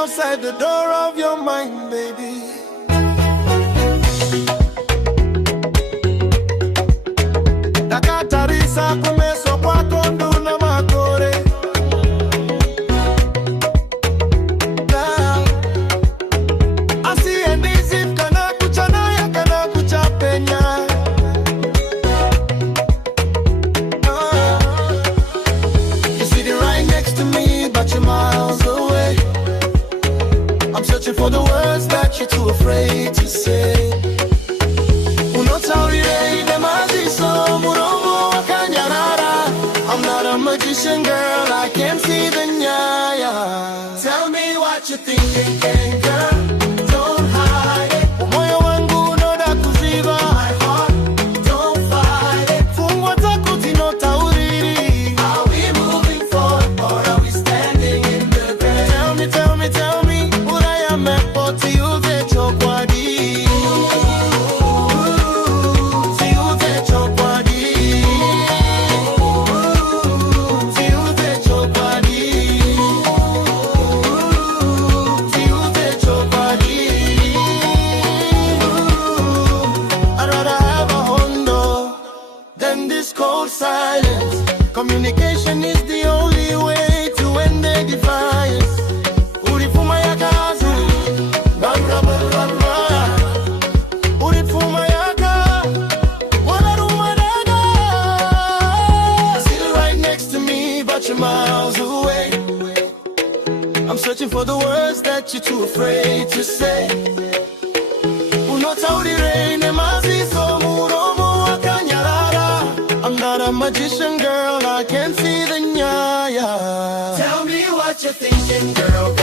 outside the door of your mind, baby. Takatarisa kumeso kwa kondo na makore. Asi endizi kana kuchana ya kana kuchapenya. You sitting right next to me, but you're miles away. I'm searching for the words that you're too afraid to say. I'm not a magician, girl, I can't see the nyaya. Tell me what you're thinking, girl, don't hide it. Moyo wangu unoda kuziba, my heart, don't fight it. Fungwa takuti no tauriri. Are we moving forward or are we standing in the ground? Tell me, uraya mepoti uve chokwadi. Cold silence. Communication is the only way to end the defiance. Urifuma ya kazu, urifuma ya ka, wanaruma daga. Still right next to me, but you're miles away. I'm searching for the words that you're too afraid to say. Unota urirene maziso muromo wakanyarara. I'm not a magician, girl, I can't see the nyaya. Tell me what you're thinking, girl,